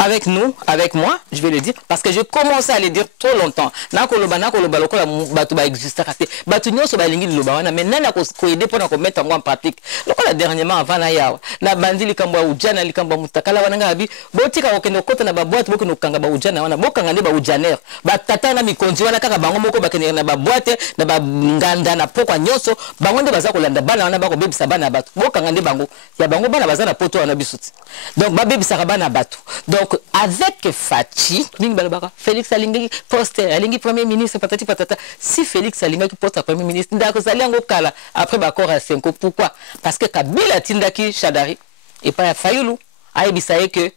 avec nous, avec moi, je vais le dire, parce que j'ai commencé à le dire trop longtemps. Nakoloba lokola batu ba existe kate. Batu nyonso ba lingi loba wana mais nana ko aider pour na mettre en pratique. Lokola dernièrement avant na yawa. Na bandi likambo ujana likambo mutakala wana ngabi. Botika okende kota na ba boîte boko no kanga ba ujana wana bokanga nde ba ujaner. Ba tata na mikonzi wana kaka bango moko bakene na ba boîte na ba nganda na pokwa nyonso bango nde baza kolanda bana wana bako bebisa bana batu. Bokanga nde bango. Ya bango bana baza na poto wana bisuti. Donc ba bebisa bana batu. Donc avec Fachi, Félix Alingi poste, Alingi premier ministre, patati patata. Si Félix Alingi poste premier ministre, après Bakor à 5. Pourquoi? Parce que Kabila Tindaki Chadari et pas Fayoulou. Aïbisaye que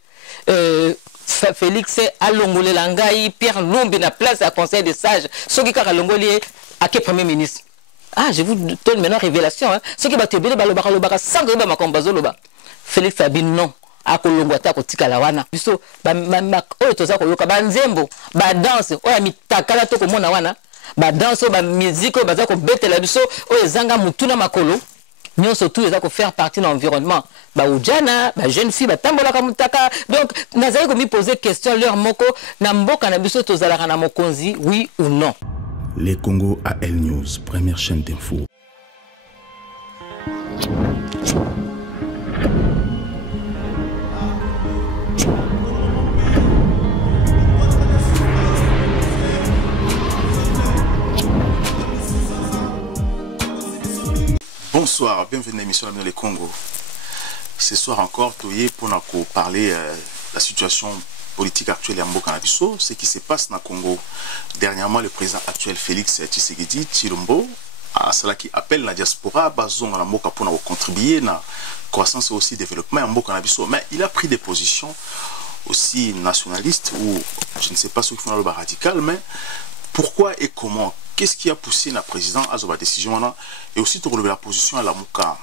Félix a longolé l'angaï, Pierre Lombe na place à conseil des sages. Ce qui a longolé à quel premier ministre? Ah, je vous donne maintenant révélation. Ce qui va te béler, balobara, sans que ma combazoloba. Félix a dit non. Akolongwa ta kotika la wana biso ba oyo toza koyoka ba nzembo ba danse oya mitakala to komona wana ba danse ba musique oyo baza ko betela biso oyo zanga mutuna makolo nyonso tout eza ko faire partie de l'environnement ba ujana ba jeune fille ba tambola ka mutaka. Donc nazali ko mi poser question leur moko na mboka na biso tozalaka na mokonzi oui ou non. Les Congo AL News, première chaîne d'info. Bonsoir, bienvenue à l'émission Les Congo. Ce soir encore, Toye pour nous parler de la situation politique actuelle à Mboka Nabiso, ce qui se passe dans le Congo. Dernièrement, le président actuel Félix Tshisekedi Tshilombo a cela qui appelle la diaspora Bazon à Mboka pour nous contribuer à la croissance et aussi développement à Mboka Nabiso. Mais il a pris des positions aussi nationalistes ou je ne sais pas ce qui font le radical, mais pourquoi et comment? Qu'est-ce qui a poussé le président à cette décision là? Et aussi de relever la position à la Mouka.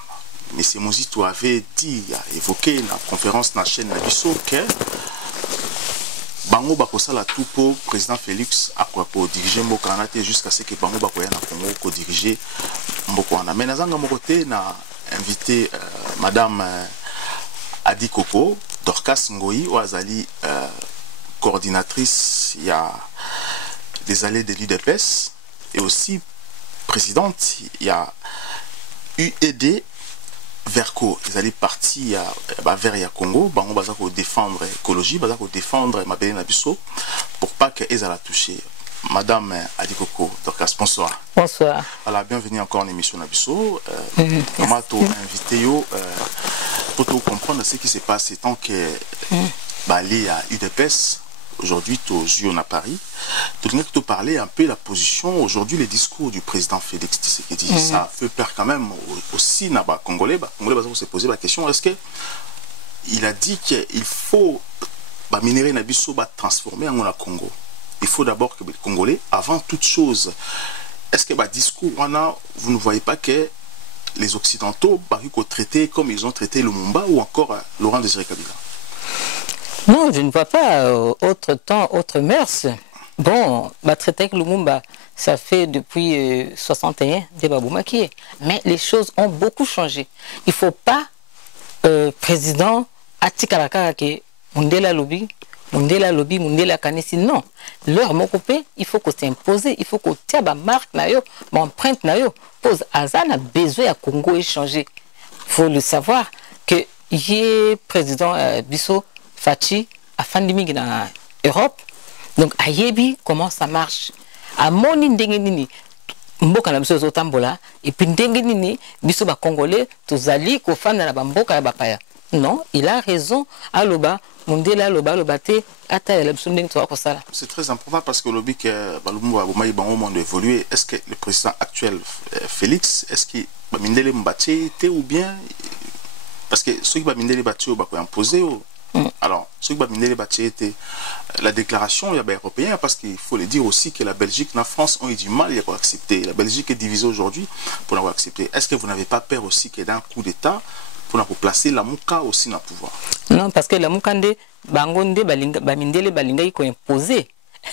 M. Mozito avait dit, a évoqué dans la conférence de la chaîne Nabiso que Bango Bakosa la tout pour président Félix a pour diriger Mboka jusqu'à ce que Bango Bakoya na Congo pour diriger Mboka. Mais nous avons invité Madame Adi Koko, Dorcas Ngoyi, Oazali, coordinatrice il y a des allées de l'UDPS. Et aussi présidente, il y a UED Verco, ils allaient partir vers le Congo, ils vont défendre l'écologie, ils vont défendre Mabéné Nabiso pour pas qu'ils aient touché. Madame Adikoko, Dorcas, bonsoir. Bonsoir. Voilà, bienvenue encore en émission Nabiso. Comment tu invité pour comprendre ce qui se passe tant que aller à UDPS. Aujourd'hui, tu es à Paris. Tu viens de parler un peu de la position. Aujourd'hui, le discours du président Félix Tshisekedi, ça fait peur quand même aussi dans les Congolais. Les Congolais vont se poser la question, est-ce qu'il a dit qu'il faut minérer Nabiso transformer en Congo? Il faut d'abord que les Congolais, avant toute chose, est-ce que le discours, vous ne voyez pas que les Occidentaux vont traiter comme ils ont traité Lumumba ou encore Laurent Désiré Kabila? Non, je ne vois pas autre temps, autre mœurs. Bon, traiter avec Lumumba, ça fait depuis 61 des Baboumakié. Mais les choses ont beaucoup changé. Il ne faut pas, président, Atikalaka, que Mundela Lobby, Mundela Kanesi, non. Leur mot coupé, il faut qu'on s'impose, il faut qu'on tienne ma marque, ma empreinte, pose Azan a besoin à Congo échanger. Il faut le savoir que le président Bissot, Fachi a fandimig dans Europe, donc à Yebi comment ça marche. À Moni Ndengenini, Mboka na biso zotambola, et puis Ndengenini, biso ba Congolais, tozali ko fan na bamboka ya bapaya. Non, il a raison. Aloba, Mundela Loba, Lobate, Ata la biso ndeng to ko sala. C'est très important parce que le but que Balumba Bomayi bango monde évoluer. Est-ce que le président actuel Félix, est-ce qu'il va Mindele Mbaché ou bien parce que ceux qui va Mindele Mbaché va imposer alors, ce qui va miner les bâtiments était la déclaration européenne, parce qu'il faut le dire aussi que la Belgique et la France ont eu du mal à accepter. La Belgique est divisée aujourd'hui pour l'avoir accepté. Est-ce que vous n'avez pas peur aussi qu'il y ait un coup d'État pour placer la Mouka aussi dans le pouvoir? Non, parce que la Mouka Bangonde Bamindele Balinga il faut imposer.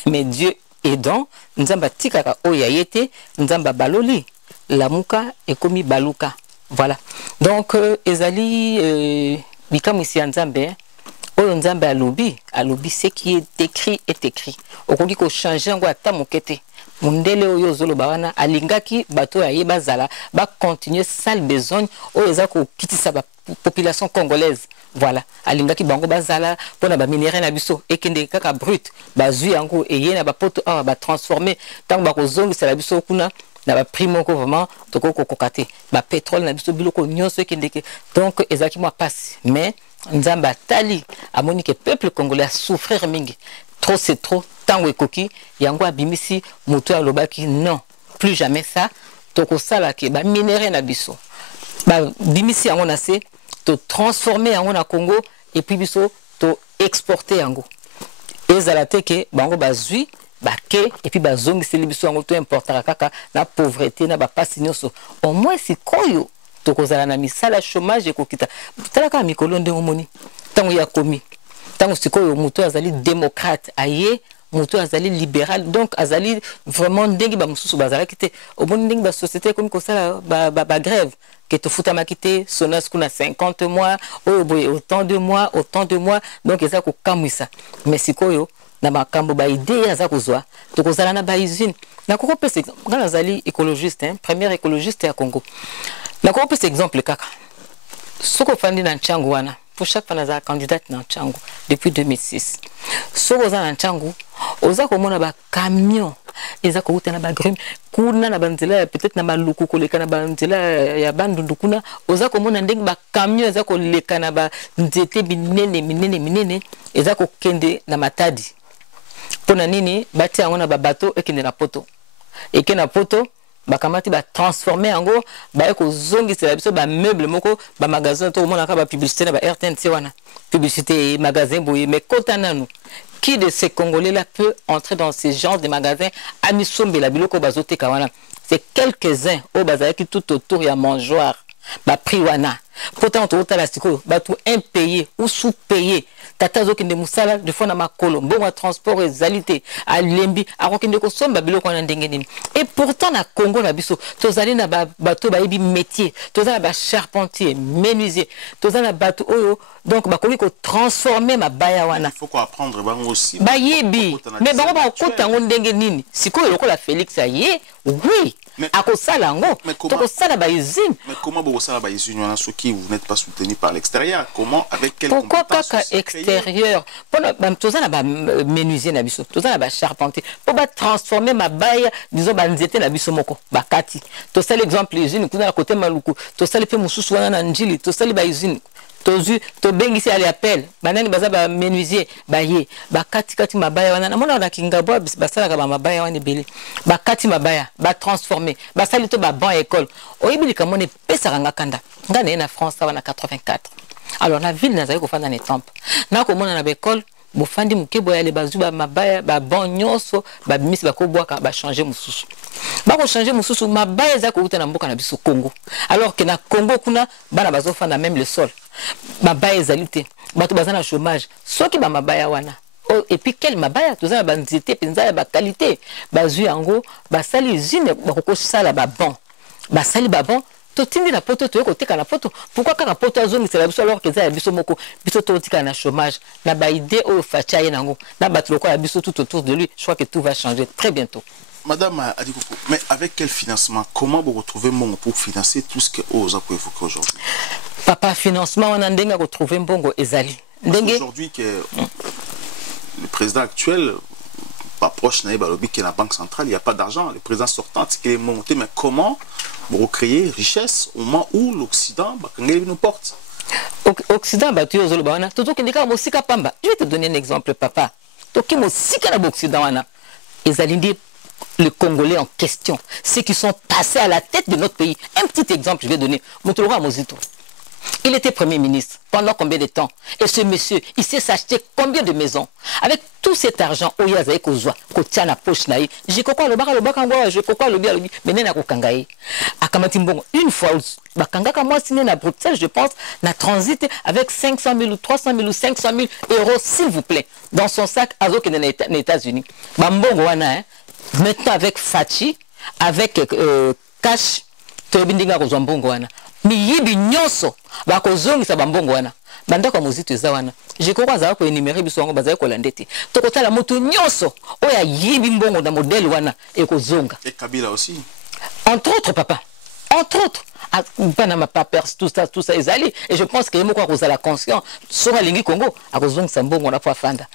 Mais Dieu aidant, Nzamba Tikaka Oyayete, Nzamba Baloli, la Mouka est commis Baluka. Voilà. Donc, Ezali, Bikam ici en Zambé. oyo nzambe alobi ce qui est écrit est écrit okoki ko changer ngo ata mokete mundele oyo zoloba wana alingaki bato ya yeba zala ba continuer sale besogne oyo za ko kitisa ba population congolaise voilà alingaki bango bazala pona ba minéraux na biso ekende kaka brut bazui yango eye na ba poto ba transformer tant ba ko zongisa la biso kuna na ba primo ko vraiment toko ko kokate ba pétrole na biso biloko nyonso ekende donc ezaki moi passe mais nzamba tali amoni que peuple congolais a souffrir mingi trop c'est trop tango ekoki yango abimisi moto alobaki non plus jamais ça toko sala ke ba minéraux na biso ba bimisi yango na se to transformer yango na Congo et puis biso to exporter yango ezala te ke bango bazui bake et puis bazongiseli biso yango to importera kaka na pauvreté na ba pasi nyonso au moins sikoyo tokozala na misala chômage ekokita talaka mikolo ndenge omoni tango ya komi tango sikoyo muto azali démocrate aye muto azali libéral donc azali vraiment ndenge ba mususu bazala kite omoni ndenge ba société comme kosala ba grève que te futamaki te sonas kuna 50 mois oyo boye autant de mois donc eza ko kamwisa mais sikoyo na makambo ba idée aza kozwa tokozala na ba usine na koko pese ngana azali écologiste premier écologiste ya Congo. La coupe c'est exemple kaka. Soko fandi na Nchangu wana. Pour chaque fois naza candidate na Nchangu depuis 2006. Soko za na Nchangu, oza komona ba camion, eza ko uta na ba grume, kuna na banzela peut-être na maluku koleka na banzela ya bandundu kuna, oza komona ndenge ba camion eza ko leka na ba nzete minene, eza ko kende na Matadi. Pona nini bati yango na ba bateau ekende na poto. Eke na poto bakamati ba transformer yango ba eko zongisa biso ba meuble moko ba magasin to mona ka ba publicité na ba RTNC wana publicité magasin boye mais kotananu qui de ces Congolais là peut entrer dans ces genres de magasins amisombe la biloko bazote ka wana c'est quelques-uns au bazaki tout autour ya mangeoire ba prix wana pourtant to la siko ba tout impayé ou sous-payé tata zokende musala de fois na makolo bon transport ezalité à lembi a kokende ko somba biloko na ndenge nini et pourtant na Congo na biso tozali na bato ba yebi métier tozali ba charpentier menuisier tozali na bato oyo donc ba koki ko transformer mabaya wana il faut ko apprendre bango aussi ba yebi mais bango ba kota ngo ndenge nini siko lokola Félix aye oui akosala ngo tokosala ba usine mais comment bokosala ba usine wana soki vous n'êtes pas soutenu par l'extérieur comment avec quelle pourquoi kaka extérieur pour tozana ba menuisier na biso tozana ba charpentier pour ba transformer mabaya disons ba nzete na biso moko ba kati to sala exemple usine kuna côté maluku to sala pe mususu wana na njili to sala ba usine tozu to bengisi ali appel banani baza ba menuisier ba ye ba kati mabaya wana na mona na kingabwa basala ka ba mabaya wana belé ba kati mabaya ba transformer ba sali to ba ban école oyibili kamone pesa kanga kanda ngana na France wana 84 alors la ville nazali ko fanda na temple na ko mona na ba école bo fandi mukebo ya le bazu ba mabaya ba ban nyonso ba bimisi ba ko bwaka ba changer mususu ba ko changer mususu mabaya za ko uta na mboka na biso Congo alors que na Congo kuna bana bazo fanda même le sol mabaya ezalité bato bazana chômage soki ba mabaya wana et puis quel mabaya tozana ba nzete penza ya ba qualité bazu yango ba sali usine ba ko sala ba bon ba sali ba bon totindi na poto to ekoteka na poto pourquoi kaka poto azongisa la biso alors que ça ya biso moko biso totika na chômage na ba idée au facha ye nango na bato loko ya biso tout autour de lui je crois que tout va changer très bientôt. Madame Adikoko, mais avec quel financement, comment vous retrouvez Mbongo pour financer tout ce que vous avez évoqué aujourd'hui? Papa, financement, on a retrouvé Mbongo ezali. Aujourd'hui que le président actuel pas proche de la Banque centrale, il n'y a pas d'argent. Le président sortant, c'est monté, mais comment vous recréer richesse au moment où l'Occident nous porte? Occident, je vais te donner un exemple, papa. Les Congolais en question, ceux qui sont passés à la tête de notre pays. Un petit exemple, je vais donner. Motoro Mozito. Il était Premier ministre pendant combien de temps? Et ce monsieur, il s'est acheté combien de maisons? Avec tout cet argent, Oyazaï Kozwa, Kotiana Poche Naï, j'ai quoi le baka, j'ai quoi le bien, mais n'a pas kangaï. À Kamatimbon, une fois, Bakangaka, moi, signé à Bruxelles, je pense, n'a transité avec 500 000 ou 300 000 ou 500 000 euros, s'il vous plaît, dans son sac, à Zok et les États-Unis. Bambongo, hein. Maintenant, avec Fachi, avec Cash, Tobindinga Kozambongo, wana. Mi yibi nyonso bakozongisa bambongo wana banda kwa muzito ezawana je crois za ko énumérer biso ngo bazali ko landete to ko tala moto nyonso oya yibi mbongo na modèle wana e ko zonga et Kabila aussi entre autres papa entre autres Panama Papers tout ça ezali et je pense que moko ko la conscient sur la ligne Congo a ko zonga mbongo na po afanda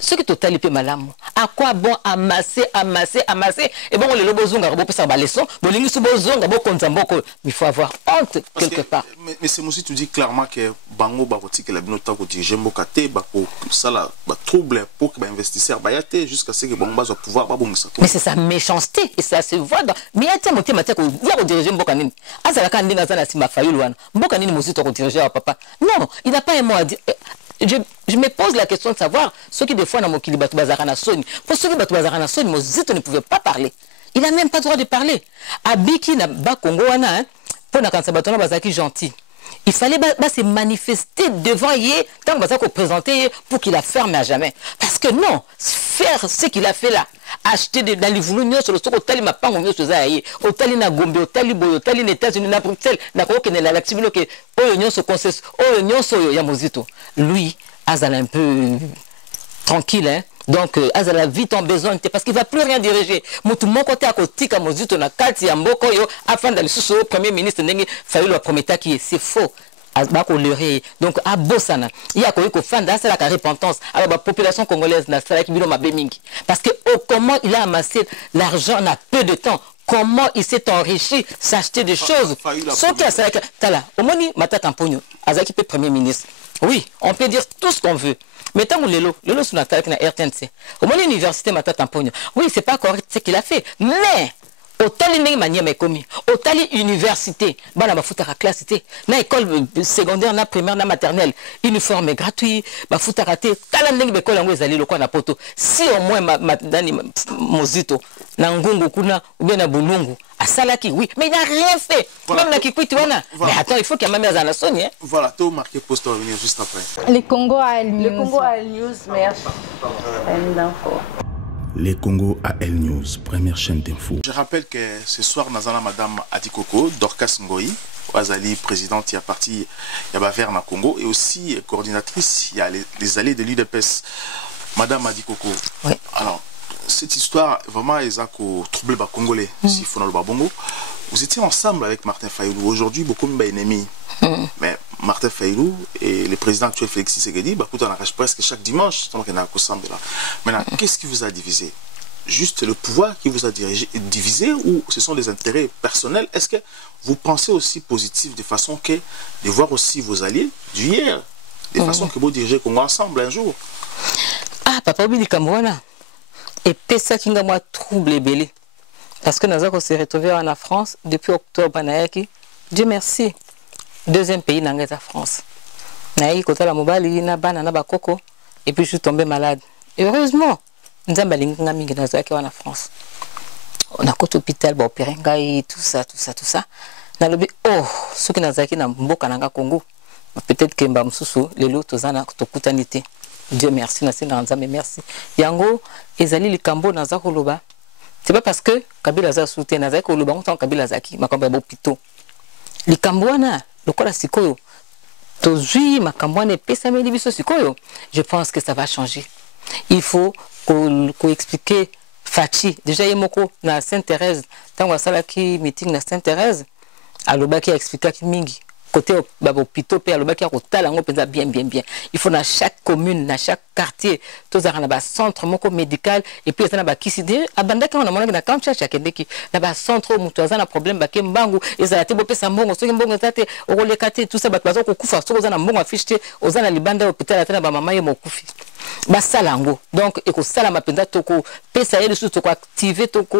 ce qui total peu malamu à quoi bon amasser et bon le lobozonga bo pesa ba leçon bo lingi su bozonga bo konza mboko il faut avoir honte quelque part mais c'est aussi tu dis clairement que bango ba kotiki la binota ko diriger mboka te ba ko sala ba trouble pour que ba investisseur ba yate jusqu'à ce que bango ba pouvoir ba bongisa mais c'est sa méchanceté et ça se voit dans mais yate moté mateko ya ko diriger mboka nini azala ka ndinga zana sima fayulu wana mboka nini mozito ko diriger papa non il n'a pas un mot à dire. Je me pose la question de savoir ceux qui des fois dans mon kili batu bazarana soni. Pour ceux qui batu bazarana soni, Mozito ne pouvait pas parler. Il n'a même pas le droit de parler. Abiki na ba Congo wana pour na kansa batona bazaki gentil. Il fallait se manifester devant yé tant que ça qu'on présentait pour qu'il la ferme à jamais. Parce que non, faire ce qu'il a fait là, acheter dans les voulous sur le stock, au tali ma pango mieux sur ça, au tali na Gombe, au tali Boyo, au tali les États-Unis, na Bruxelles, na Koke na l'activité que l'Union se concesse, l'Union se Yamozito. Lui, Azal un peu tranquille, hein. Donc, Azala vite en besoin, parce qu'il ne va plus rien diriger. Mon côté à côté, comme Mozito, na Kati, Mboko, afin d'aller sous le premier ministre, il fallait le premier qui c'est faux. Donc, à Bossana, il y a quoi fan dans la repentance. Alors, la population congolaise n'a pas de parce que comment il a amassé l'argent en peu de temps. Comment il s'est enrichi, s'acheter des choses. Sauf que ça, tala, au moins, Matata Mpogno, Azaki premier ministre. Oui, on peut dire tout ce qu'on veut. Mais tant que Lelo sur la RTNC, au moins l'université Matata Mpogno. Oui, c'est pas correct ce qu'il a fait. Mais, au tali manière mais commis, au tali université, bah la foutara classe, na école secondaire, na primaire, na maternelle, uniforme gratuit, bah foutara té, talandeng bekol angwe zali le quoi na poto. Si au moins dani Mozito, na ngungu kuna ou bien na bulungu, à Salaki, oui, mais il n'a rien fait. Voilà, même na Kikwitiwana. Mais attends, il faut qu'il y ait ma mère à la Sony. Hein. Voilà, tout marqué poste pour revenir juste après. Les Congo AL News. Le Congo AL News, merci. Les Congo AL News, première chaîne d'info. Je rappelle que ce soir, nous avons Madame Adikoko, Dorcas Ngoï, Azali, présidente, il y a parti vers na Congo, et aussi coordinatrice, il y a les alliés de l'UDPS. Madame Adikoko. Oui. Alors, cette histoire, vraiment, ils ont troublé les Congolais, si faut le Babongo. Vous étiez ensemble avec Martin Fayulu. Aujourd'hui, beaucoup d'ennemis. Mais Martin Fayulu et le président actuel Félix Tshisekedi, on arrache presque chaque dimanche. Maintenant, qu'est-ce qui vous a divisé? Juste le pouvoir qui vous a divisé ou ce sont des intérêts personnels? Est-ce que vous pensez aussi positif de façon que de voir aussi vos alliés d'hier, de façon que vous dirigez Congo ensemble un jour? Ah, papa Billy Kamwana. Et puis ça qui m'a troublé belé. Parce que nous avons se retrouvé en France depuis octobre. Dieu merci. Deuxième pays dans la France. Naï côté la mobile, na banana bakoko et puis je suis tombé malade. Et heureusement, nous avons balinga mingi na zaki en France. On a côté hôpital ba opérer ngai tout ça. Na lobi oh, ceux qui na zaki na mboka na Congo. Peut-être que mba msusu lelo tozana tokutanité. Dieu merci, merci. Yango, ezali likambo naza koloba. C'est pas parce que Kabila za soutien naza koloba on Kabila zaki makambo ya bopito. Likambo wana lokola sikoyo. Tozui makambo wana pesa meli biso sikoyo. Je pense que ça va changer. Il faut qu'on explique Fachi. Déjà yemoko na Sainte-Thérèse, tango salaki meeting na Sainte-Thérèse, aloba ki expliquer ki mingi. Côté hôpital pe aloba ki akotala ngo penza bien. Il faut dans chaque commune, dans chaque quartier, tous arana ba centre moko médical et puis ça na ba kiside abanda ka on a mona na kamcha chakendeki na ba centre mutu azana problème ba kembangu ezala te bopesa mbongo soki mbongo tate okolekate tout ça ba bazo kokufa soki ozana mbongo affiché ozana libanda hôpital atana ba mama ye mokufi ba salango donc eko sala mapenza toko pesa ye lusu toko activer toko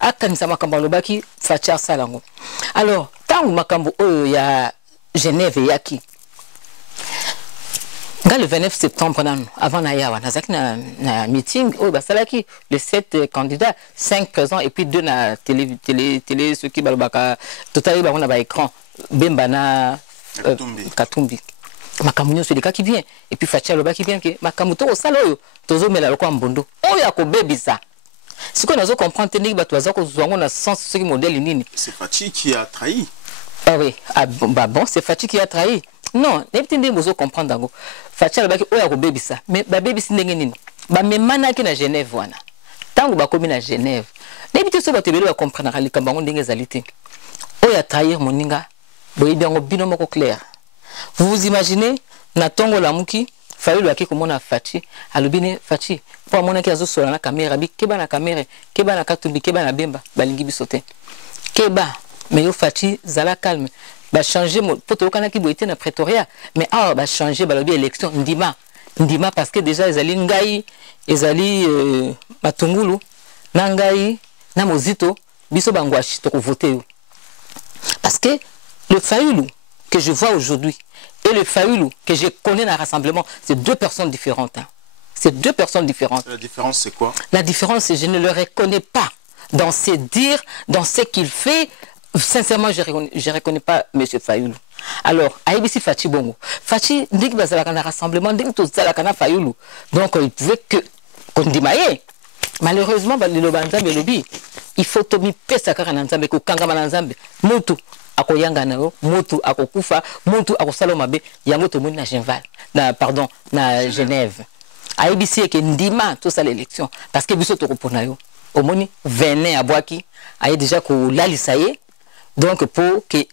a kanisa makambo lobaki fachar salango. Alors tant makambo oyo ya Genève yaki le 29 septembre, avant Nayawa, na meeting, basalaki les 7 candidats, 5 présents et puis 2 na télé, ceux qui balbaka, totalement on a ba écran, Bembana, Katumbi. Makamunyo c'est le cas qui vient et puis Fatia Loba qui vient que Makamuto au saloyo, tozo mela lokwa mbondo. Oya ko bebisa. Si qu'on a comprendre technique batwaza ko zwango na sens ce qui modèle nini. C'est Fachi qui a trahi. Ah oui, bon, c'est Fachi qui a trahi. non n'ebiti ndenge bozo comprendre ngo Fachi alobaki oya ko bebisa mais ba bebisi ndenge nini ba memanaki na Genève wana tango ba komi na Genève n'ebiti so batebele ba comprendre likambo ngo ndenge ezali te oya trahir moninga boyebi yango bino moko clair. Vous vous imaginez na tongo la muki Fayulu aki komona Fachi alobine Fachi po amona ki azosola na caméra bi keba na caméra keba na katumbi keba na bemba balingi bisote keba mais yo Fachi zala calme ba changer mo poto kana ki boité na Pretoria mais ah ba changer ba lobi élection ndima parce que déjà ezali ngai ezali matungulu na ngai na mozito biso bangwashi to ko voter parce que le Fayulu que je vois aujourd'hui et le Fayulu que je connais dans le rassemblement, c'est deux personnes différentes. Hein. C'est deux personnes différentes. La différence, c'est quoi? La différence, c'est que je ne le reconnais pas dans ses dires, dans ce qu'il fait. Sincèrement, je ne reconnais pas M. Fayulu. Alors, Aïbisi Fachi Bongo. Fachi, dès qu'il va à un rassemblement, dès qu'il va à Fayulu. Donc, il pouvait que qu'on dimaille. Malheureusement, il faut que tu pèses à Nzambe, que Kangama Nzambe, Moutou. Ako yanga na yo motu ako kufa motu ako saloma be yango to moni na Genval na Genève IBC ke ndima tout ça l'élection parce que biso to kopona yo omoni venin abwaki aye déjà ko lalisaye donc pour que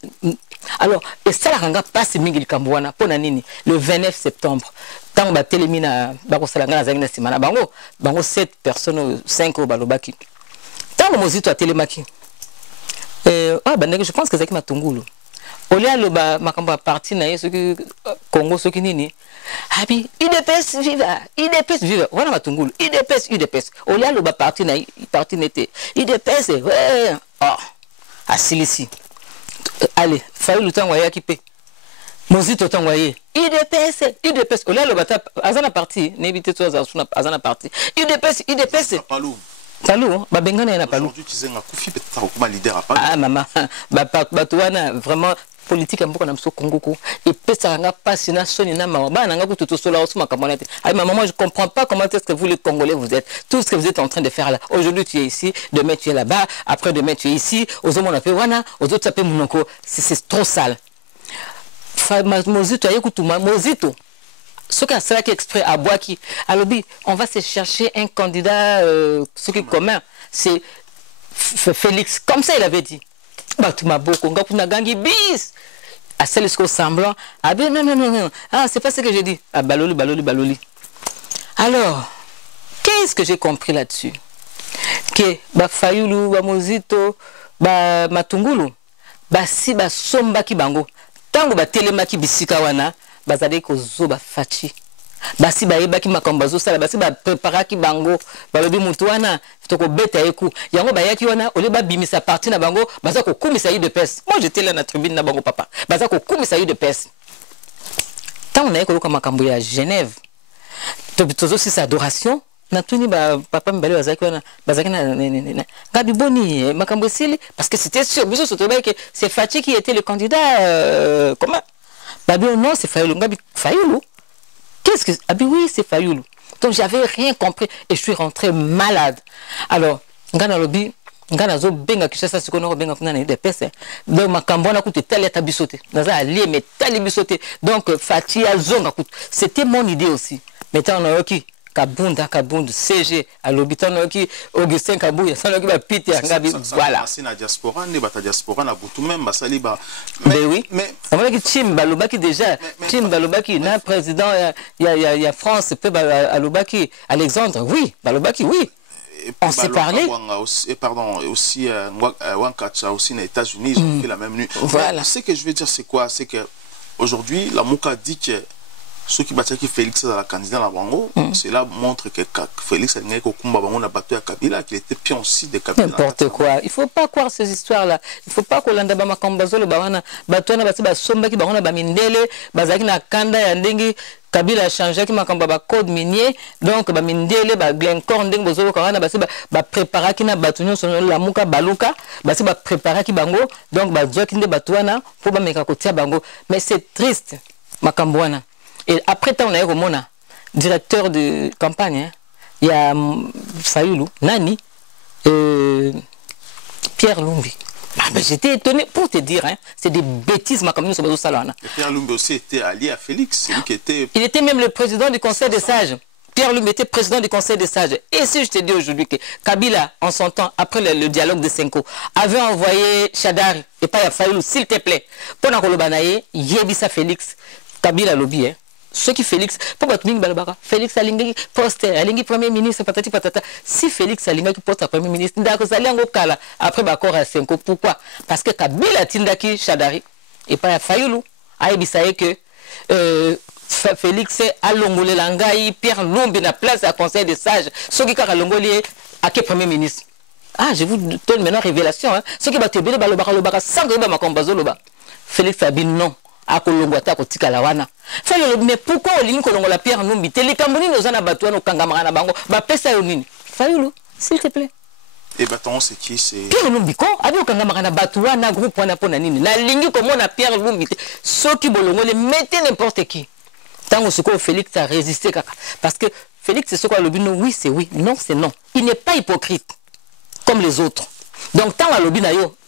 alors et ça la ranga passe mingi likambo wana pona nini le 29 septembre tant ba telemina ba ko salanga na zangi na simana bango 7 personnes 5 balobaki tant mozito a telemaki je pense que c'est Matungulu. Olia loba makamba parti na yeso ki Congo soki nini. Habi IDPS viva. Wana Matungulu. IDPS. Olia loba parti n'était. IDPS ouais. Ah. Asilisi. Allez, Fayulu tangwaye kipe. Mozito tangwaye. IDPS. Olia loba azana parti, n'ébite to azana parti. IDPS. Palou, babengana na palou. Aujourd'hui, tu sais nga kufi peut-être comme leader à Palou. Ah maman, batuana vraiment politique amboko na mso Congo et pesa nga passe na soni na mama ba nga kutu sola osuma kamonate. Ah maman, je comprends pas comment est-ce que vous les Congolais vous êtes. Tout ce que vous êtes en train de faire là. Aujourd'hui tu es ici, demain tu es là-bas, après demain tu es ici, aux hommes on a fait wana, aux autres ça peut monoko. C'est trop sale. Mozito ayekutu Mozito. Ce qui a qui exprès à Boaki, alors on va se chercher un candidat, ce qui est commun, c'est Félix. Comme ça il avait dit. Bah tu m'as beaucoup, on a gagné bis. À celle qui semblant. Ah ben non. Ah c'est pas ce que j'ai dit. Ah baloli. Alors, qu'est-ce que j'ai compris là-dessus? Que bah Fayulu, bah Mozito, bah Matungulu, bah si bah somba ki bango, tango bah telemaki bisika wana. Bazade ko zoba Fachi basi bayeba ki makambo sala basi ba prepara ki bango balobi mutu wana toko beta eku yango bayaki wana ole ba bimisa parti na bango baza ko kumisa UDPS. Moi j'étais là na tribune na bango papa baza ko kumisa UDPS tant na ekolo ka makambo ya Genève tozo si sa adoration na tuni ba papa mbale bazaki wana bazaki na ngabi boni makambo sili parce que c'était sûr biso soto ba que c'est Fachi qui était le candidat comment. Babio non, c'est Fayulu. Fayulu. Qu'est-ce que... Ah oui, c'est Fayulu. Donc j'avais rien compris et je suis rentré malade. Alors, Ngana Lobi, Ngana Zo Benga Kishasa Sikono Benga Kuna des pèses. Donc ma cambona coûte tel et tabisoté. Naza allié mais tel bisoté. Donc Fachi Zonga coûte. C'était mon idée aussi. Mais t'en as qui Kabunda, CG, à l'hôpital, Augustin Kabouya, ça n'a pas pité à Gabi. Voilà. C'est la diaspora, la diaspora, la boutou même, Basaliba. Mais oui, mais. On a dit Tim Balobaki déjà. Tim Balobaki, le président, il y a France, Balobaki, Alexandre, oui, Balobaki, oui. On s'est parlé. Et pardon, aussi, Wankacha, aussi, aux États-Unis, ils ont fait la même nuit. Voilà. Ce que je veux dire, c'est quoi? C'est que aujourd'hui, la Mouka dit que ceux qui battent Félix dans la candidat à Bango, cela montre que Félix a gagné au bateau à Kabila, qu'il était pion aussi de Kabila. N'importe quoi. Il ne faut pas croire ces histoires-là. Il ne faut pas que l'on ait un bateau le bateau na somba qui bahona bamindele, bazaki na kanda ya ndengi Kabila a changé qui m'a code minier, donc bamindele ba Glencore ndenge bozolo kana basi ba préparer qui na batunyo sono la muka baluka, basi ba préparer qui bango, donc ba joki nde batuana pour ba meka kotia bango. Mais c'est triste makambwana. Et après, on a eu Mona, directeur de campagne, il y a Fayulu, Nani, Pierre Lumbi. ben, j'étais étonné pour te dire, hein, c'est des bêtises, ma commune sur le salon. Pierre Lumbi aussi était allié à Félix, c'est lui qui était... Il était même le président du Conseil des sages. Pierre Lumbi était président du Conseil des sages. Et si je te dis aujourd'hui que Kabila, en son temps, après le dialogue de Senko, avait envoyé Chadari et pas Yafaïlou, s'il te plaît, pendant que le banaye, Yebisa Félix, Kabila lobby, hein. Ceux qui Félix, Félix Alingi poste, Alingi premier ministre, patati patata. Si Félix Alingi poste premier ministre, après Bakor à Senko, pourquoi? Parce que Kabila Tindaki Chadari et pas Yafaïlou, a Yebisa que Félix a longolé l'angaï, Pierre Lumbi na place à conseil des sages, ceux qui a longolé à quel premier ministre. Ah, je vous donne maintenant révélation. Hein. Ceux qui battent le bas, sans que ma combazo le bas. Félix a dit non. À Kolongwata, Kotika Lawana. Mais pourquoi on ligne Kolongola Pierre Lumbi? Les Camerounais nous en abattuent au Kangamarana Bango. Bah, pesa yonini. Fayoulou, s'il te plaît. Et bâton, c'est qui? C'est Pierre Lumbi, quoi? Avec au Kangamarana Batoua, na groupe, on a pour nanini. La ligne comme on a Pierre Lumbi. Ceux qui bolongo, les mettez n'importe qui. Tant que Félix a résisté, parce que Félix, c'est ce qu'on a lobby, oui, c'est oui, non, c'est non. Il n'est pas hypocrite, comme les autres. Donc, tant que lobby,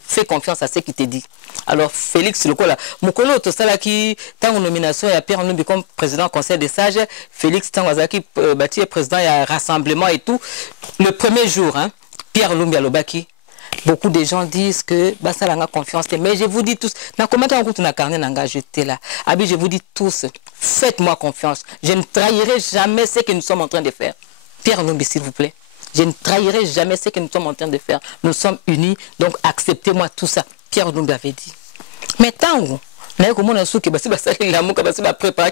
fais confiance à ce qu'il te dit. Alors, Félix, le là, Mokolo, tout ça là qui, tant que nomination, il y a Pierre Lumbi comme président du Conseil des sages, Félix, tant que bâti président, il y a un rassemblement et tout. Le premier jour, hein, Pierre Lumbi à l'Obaki. Beaucoup de gens disent que ça n'a confiance. Mais je vous dis tous, j'étais là. Abi, je vous dis tous, faites-moi confiance. Je ne trahirai jamais ce que nous sommes en train de faire. Pierre Lumbi, s'il vous plaît. Je ne trahirai jamais ce que nous sommes en train de faire. Nous sommes unis, donc acceptez-moi tout ça. Pierre Lumbi avait dit. Mais tant que nous avons préparé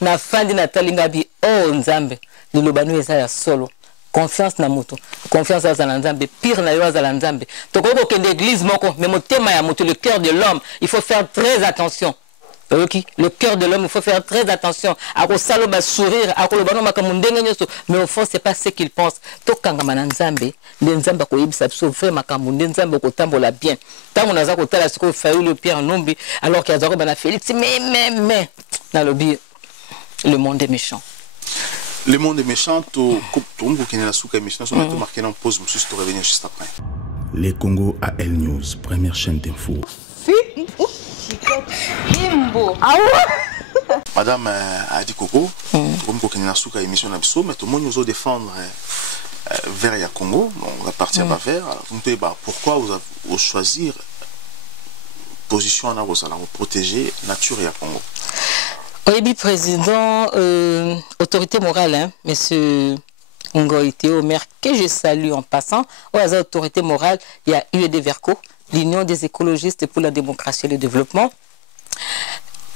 na fin de Natalingabi, oh Nzambe, de l'Obanu et solo. Confiance na moto, confiance à Zalanzambe, pire na yo Zalanzambe. Donc on que l'église moko, mais mon thème ya moto, le cœur de l'homme, il faut faire très attention. Okay? Le cœur de l'homme, il faut faire très attention. À ko saloba sourire, à ko le bano makamundenge nyoso, mais au fond c'est pas ce qu'il pense. To kangama na Nzambe, le Nzambe ko yebisa biso vrai makamunde Nzambe ko tambola bien. Tant on a za ko tala siko Fayoulou Pierre Lumbi, alors qu'il y a zaro bana Félix, mais na lobby le monde est méchant. Le monde est méchant, tout le monde qui est dans la souka émission, on va marquer en pause, monsieur, je revenir juste après. Les Congo à El News, première chaîne d'info. Madame Adi Koko, comme vous dans la souka émission, mais tout le monde nous a défendre vers le Congo, on va partir vers. Pourquoi vous choisir position en vous allez protéger la nature et le Congo? Oui, président, autorité morale, hein, monsieur Ngoï Théo Maire, que je salue en passant. Aux autorités morales, il y a UED Verco, l'Union des écologistes pour la démocratie et le développement.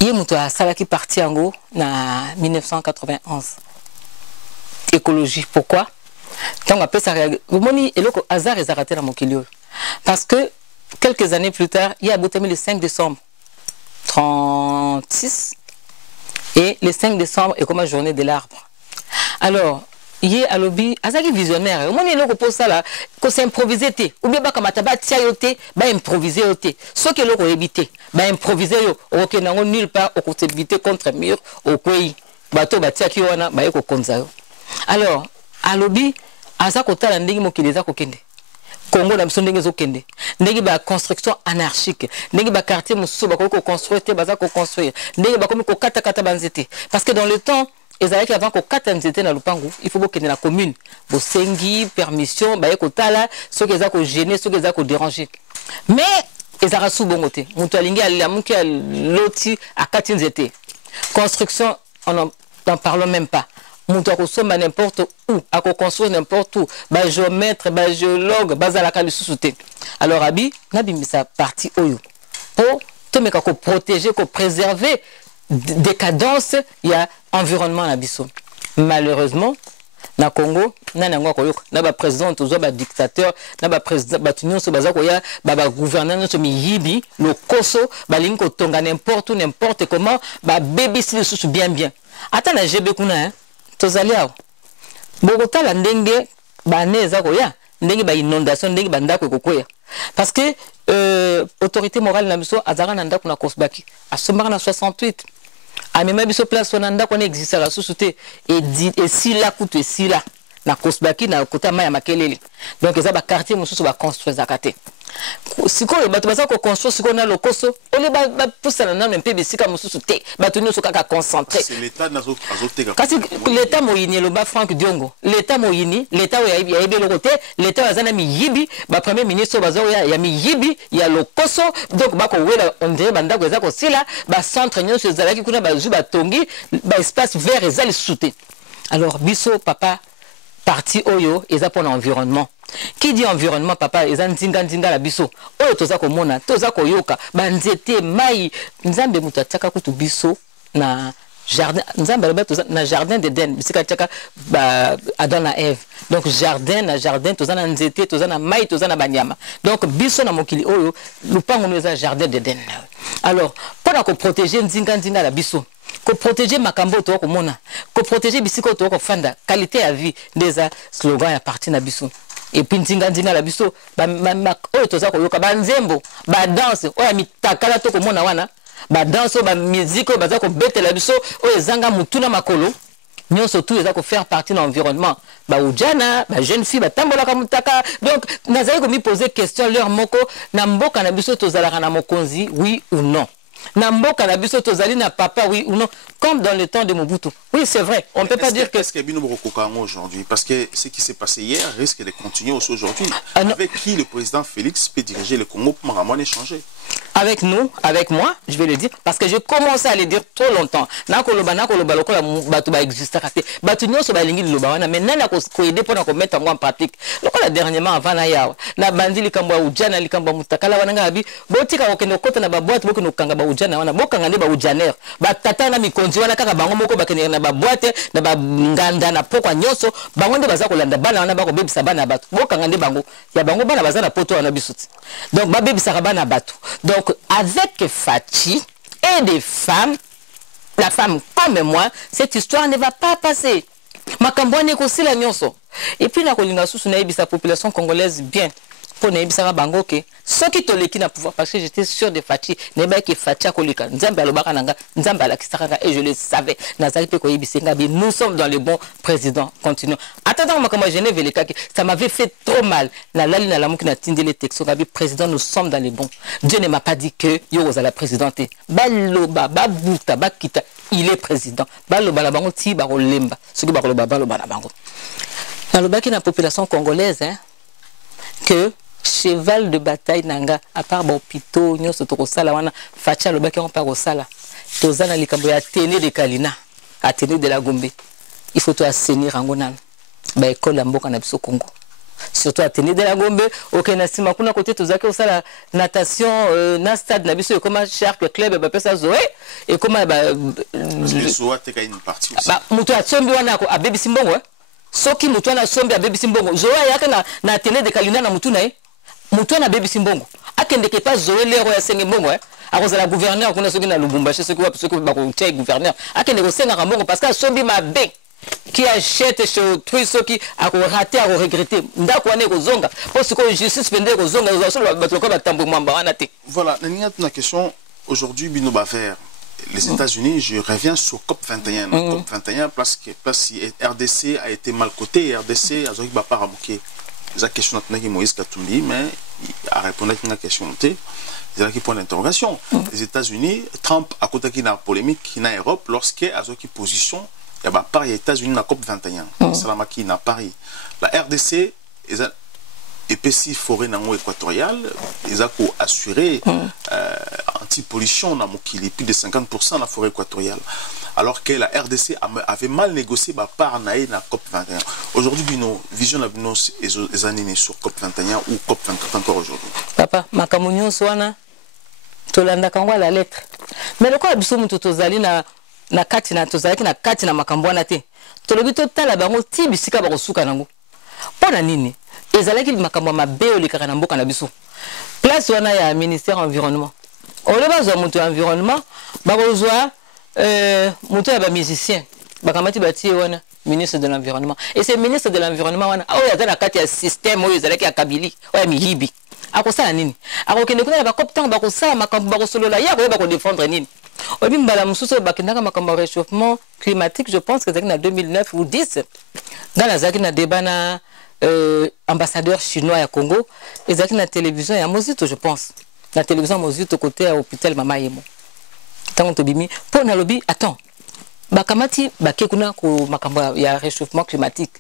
Il y a Salaki parti en en 1991. Écologie, pourquoi? Quand on appelle ça, hasard est arrêté dans mon kilio. Parce que quelques années plus tard, il y a Boutami le 5 décembre 36. Et le 5 décembre est comme la journée de l'arbre. Alors, il y a un lobby, un visionnaire. Au moins, il y a ça là, que c'est improvisé. Ou bien, comme tu as improvisé. Ce que l'on a évité, improvisé. Ok, n'a nulle part, au côté évité contre mur, au pays. Bateau, batia qui wana, ko konza. Alors, à lobby, à ça, côté la ndingi mo qui les a kokende. Congo na bisondenge zokende ndenge ba construction anarchique ndenge ba quartier mususu ba ko construire te baza ko construire ndenge ba komi ko kata kata banzete parce que dans le temps ezalaki avant ko kata nzete na lupangu il faut bokende na commune bo sengi permission ba ko tala ceux qui za ko gêner ceux qui za ko déranger mais ezara sou bongote mutu alingi ala muki loti akati nzete construction on n'en parlons même pas. On doit consommer n'importe où, à construire n'importe où, géomètre, géologue, bazalaka le sous-souté. Alors, Abi, Nabi sa partie oyo. Pour te mettre à protéger, à préserver décadence, il y a environnement na biso. Malheureusement, na Congo, na président, na dictateur, na président, na gouverneur, le koso, linko tonga n'importe où, n'importe comment, baby si le sous bien. Attends, na GB kuna, hein. Tozaliao Bogota la ndenge ba neza koya ndenge ba inondation ndenge ba ndako kokoya parce que autorité morale na biso azara na ndako na Kosbaki asomaka na 68 amema biso place na ndako na existe la société et si la kutu si la na Kosbaki na kota maya makelele donc eza ba quartier mususu ba construire zakate sikoyo bato baza ko construire sikoyo na lokoso ole ba poussa na mpe bisika mususu te bato nyonso kaka concentré c'est l'état nazo azoteka kasi l'état moyini loba Franck Diongo l'état moyini l'état ya ibe lokote l'état bazana miyibi ba premier ministre bazo ya miyibi ya lokoso donc bako wela on dirait banda ko za ko sila ba centre nyonso ezalaki kuna ba zu ba tongi ba espace vert ezali souté alors biso papa parti oyo eza pour l'environnement. Qui dit environnement papa eza nzinga la biso oyo toza komona toza koyoka banzete mai nzambe mutu ataka kutu biso na jardin nzambe loba toza na jardin d'Eden bisika ataka ba Adam na Ève donc jardin toza na nzete toza na mai toza na banyama donc biso na mokili oyo lupango eza jardin d'Eden alors pour ko protéger nzinga la biso ko protéger makambo to ko mona ko protéger bisiko to ko fanda qualité ya vie des slogan ya parti na biso et puis nzinga la biso ba oyo toza ko yoka ba nzembo ba danse oya mitakala to ko mona wana ba danse ba musique ba za ko betela biso oyo zanga mutuna makolo nyonso tout eza ko faire partie de l'environnement ba ujana ba jeune fille ba tambola ka mutaka donc nazali ko mi poser question leur moko na mboka na biso tozalaka na mokonzi oui ou non. Namboka na biso tozali na papa oui ou non comme dans le temps de Mobutu. Oui, c'est vrai. On ne peut pas dire que... Est-ce qu'il y a Bino Borokokango aujourd'hui? Parce que ce qui s'est passé hier risque de continuer aussi aujourd'hui. Avec qui le président Félix peut diriger le Congo pour vraiment échanger? Avec nous, avec moi, je vais le dire, parce que j'ai commencé à le dire trop longtemps. Nakoloba lokola batu ba existe kate. Batu nyonso ba lingi loba wana mais nana ko aider pour na mettre en pratique. Lokola dernièrement avant na yawa. Na bandi likambo ujana likambo mutakala wana ngabi. Botika okende kota na ba boîte boko no kanga ba ujana wana bokanga ne ba ujaner. Ba tata na mikonzi wana kaka bango moko bakene na ba boîte na ba nganda na pokwa nyonso bango nde baza kolanda bana wana bako bebisa bana batu. Bokanga nde bango. Ya bango bana baza na poto wana bisuti. Donc ba bebisa bana batu. Donc, avec Fachi et des femmes, la femme comme moi, cette histoire ne va pas passer. Makambouane kosi la nyonso. Et puis, na kolinga sous sa population congolaise bien. Pour naibisa bango ke ceux qui toleki na pouvoir parce que j'étais sûr de Fachi neba ke Fachi kolika nzambe alobaka nanga nzambe alakisaka et je le savais nazali pe koyibisenga bi nous sommes dans le bon président continuons attendant makamba Genève le kaki ça m'avait fait trop mal na lali na lamuki na tindele texto gabi président nous sommes dans le bon Dieu ne m'a pas dit que yo za la présidente baloba babuta bakita il est président baloba la bango ti ba kolemba ce qui ba koloba baloba na bango na lobaki na population congolaise hein que cheval de bataille nanga à part bopito nyoso to sala wana facha lobaki on pas sala tozana likambo ya tene de Kalina à tene de la Gombe il faut to assainir angona ba école mboka na biso Congo surtout à tene de la Gombe OK na sima kuna côté tozaki osala natation na stade na biso comme Shark Club ba pesa zoé et comme ba Zoé te ka une partie aussi ba muto atsombi wana ko abebisi mbongo soki mutu na sombi abebisi mbongo zoé yake na tene de Kalina na mutu na mutu na bebisi mbongo akende ke pas zoé lero ya senge mbongo akozala gouverneur kuna soki na Lubumbashi soki ba ko tché gouverneur akende ko senga mbongo parce que sombi mabe qui achète chez autrui soki ako rater ako regretter ndako wane ko zonga parce que justice pende ko zonga zo so ba ko ba tambo mwamba wana te. Voilà, na question aujourd'hui Bino Bafer. Les États-Unis, je reviens sur COP21. COP21 parce que RDC a été mal coté, RDC a zori ba parabuke. La question de Moïse Katumbi, mais il a répondu à une question. C'est là qui point d'interrogation. Les États-Unis, Trump a côté qui n'a polémique, qui n'a Europe, lorsqu'il a une position, il y a Paris, les États-Unis dans COP21. Salamaki n'a Paris. La RDC, épaissi forêt nango équatoriale, ils ont assuré anti-pollution dans Mokili, plus de 50% de la forêt équatoriale. Alors que la RDC avait mal négocié par part naïe dans COP21. Aujourd'hui, nos visions les animées sur COP21 ou COP24 encore aujourd'hui. Papa, ma communion soana, tolanda kangwa la lettre. Mais le quoi biso mutu tozali na kati na tozali na kati na makambo na te. Tolobi totala bango ti bisika ba kosuka nango. Pona nini? Ezalaki makambo mabe olikaka na mboka na biso. Place wana ya ministère environnement. Ole bazwa mutu environnement, ba kozwa mutu ya ba musicien. Bakamati batie wana ministre de l'environnement. Et c'est ministre de l'environnement wana oyo azana kati ya système oyo ezalaki ya Kabili, oya mihibi. Akosala nini? Akokende kuna ba koptang ba kosala makambo ba kosolola ya ko ba ko défendre nini? Obi mbala mususu bakendaka makambo réchauffement climatique, je pense que c'est en 2009 ou 10. Dans la zaki na débat na ambassadeur chinois à Congo, ils étaient dans la télévision et à Mozito, je pense. La télévision Mozito côté à l'hôpital Mama Yemo. Tant que bimi, pour na lobby, attends. Bakamati, bakekuna ko makamba il y a réchauffement climatique.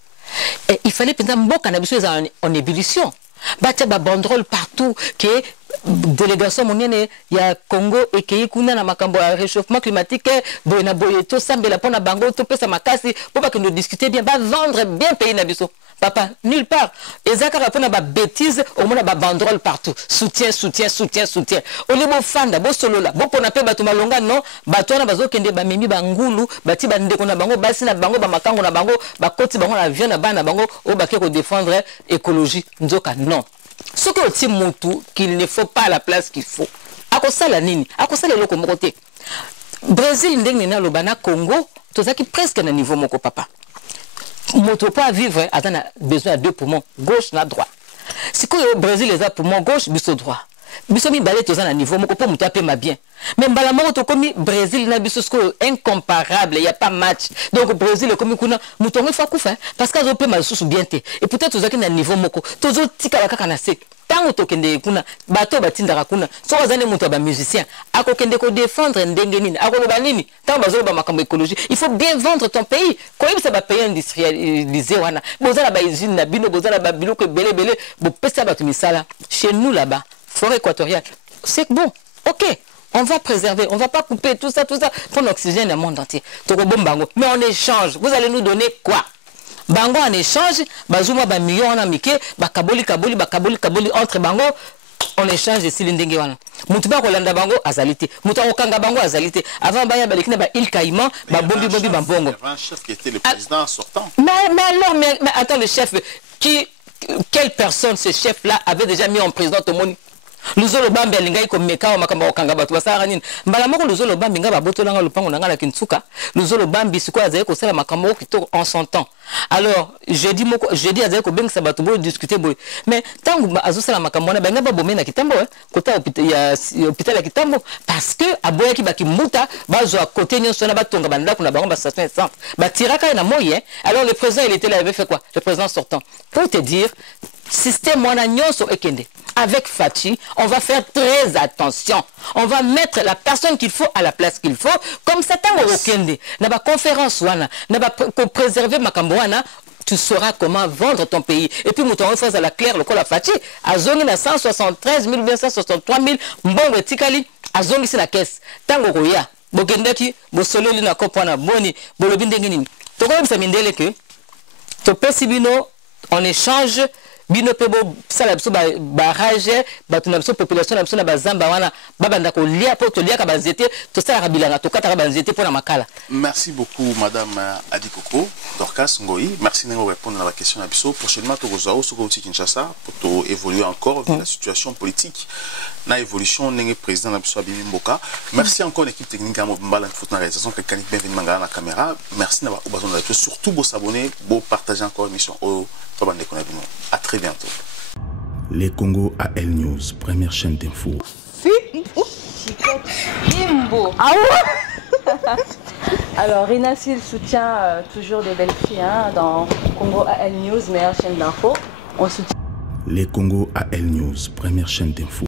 Et il fallait penser bon cannabis en ébullition. Batia ba banderole partout que délégation monienne il y a Congo et que kuna na makambo réchauffement climatique boyena boyeto sambela pona bango to pesa makasi pour pas que nous discuter bien ba vendre bien pays na biso. Papa, nulle part. Ezaka rapona ba bêtise, au moins ba banderole partout. Soutien, soutien, soutien, soutien. Au niveau fanda, bo solo la, bo pona pe batu malonga non, batu na bazo kende ba memi ba ngulu, bati ba ndeko na bango, basi na bango, ba makango na bango, ba koti bango na viande na ba na bango, o ba ke ko défendre écologie. Nzoka non. Ce que oti mutu qu'il ne faut pas à la place qu'il faut. Akosala nini? Akosala loko moko te. Brésil ndenge na lobana Congo, tozaki presque na niveau moko papa. Moto pas vivre, a besoin de deux poumons, gauche na droite. Si le Brésil les a poumons gauche, biso droit. Biso mi balé tous à niveau, mon copain m'a ma bien. Mais balamo to comme Brésil na biso incomparable, il y a pas match. Donc Brésil comme kuna moutongo fa kufa parce que peut mal sous bien té. Et peut-être tous à niveau moko, tous tika la kaka na sek. Tant to kende kuna bato batinda kuna. So wazane muto ba musicien, ako kende ko défendre ndenge nini, ako lo banini, tant bazo ba makambo écologie. Il faut bien vendre ton pays. Quand il ça ba pays industrialisé wana. Bozala ba usine na bino, bozala ba biloko belé belé, bo pesa ba tumisala. Chez nous là-bas, forêt équatoriale. C'est bon. OK. On va préserver, on ne va pas couper tout ça pour l'oxygène du monde entier. Mais en échange, vous allez nous donner quoi? Bango en échange, bazuma ba million na mike, ba kaboli entre bango en échange de silindenge wana. Mutu ba kolanda bango azalité, mutu okanga bango azalité. Avant baya balikina ba il Caïman, ba bombi ba bongo. Il y avait un chef qui était le président sortant. Mais attends, le chef quelle personne ce chef là avait déjà mis en prison tout le monde? Luzolo bambi alingai ko meka makamba okanga batu basara nini mbala moko luzolo bambi nga babotolanga lupango nanga la kinsuka luzolo bambi siko azaye ko sala makambo kitoko en son temps. Alors je dis azaye ko bengisa batu bo discuter boy mais tangu azo sala makambo na banga babome na kitambo kota hôpital ya kitambo parce que aboya ki bakimuta bazo à côté nyonso na batonga banda kuna bango ba station essence batiraka na moyen. Alors le président il était là, il avait fait quoi? Le président sortant pour te dire système wana nyonso ekende. Avec Fachi, on va faire très attention. On va mettre la personne qu'il faut à la place qu'il faut. Comme ça, tant que na ba conférence wana, na ba préserver makambouana, tu sauras comment vendre ton pays. Et puis, mouton face à la claire, le col à Fachi, à zone na 173 000, 163 000, mbongo tikali, à zone ici la caisse. Tango roya, bogendaki, bosolo li na kopwana boni, bolobindengini. Toko ça mindele que, to pesibino, en échange, bino pebo sala biso barrage batuna biso population na biso na bazamba wana babanda ko lia po to lia ka banzete to sala ka bilanga to kata ka banzete pour na makala. Merci beaucoup madame Adikoko Dorcas Ngoyi. Merci de répondre à la question na biso. Prochainement to gozao soko uti Kinshasa pour to évoluer encore vu la situation politique na évolution nenge président na biso Abimi Mboka. Merci encore l'équipe technique à Mbala foot na réalisation que Kanik bienvenue mangala na caméra. Merci na ba besoin de surtout beau s'abonner, beau partager encore l'émission au à très bientôt. Les Congo AL News, première chaîne d'info. Alors, Rina Sil soutient toujours des belles filles dans Congo AL News, meilleure chaîne d'info. On soutient. Les Congo AL News, première chaîne d'info.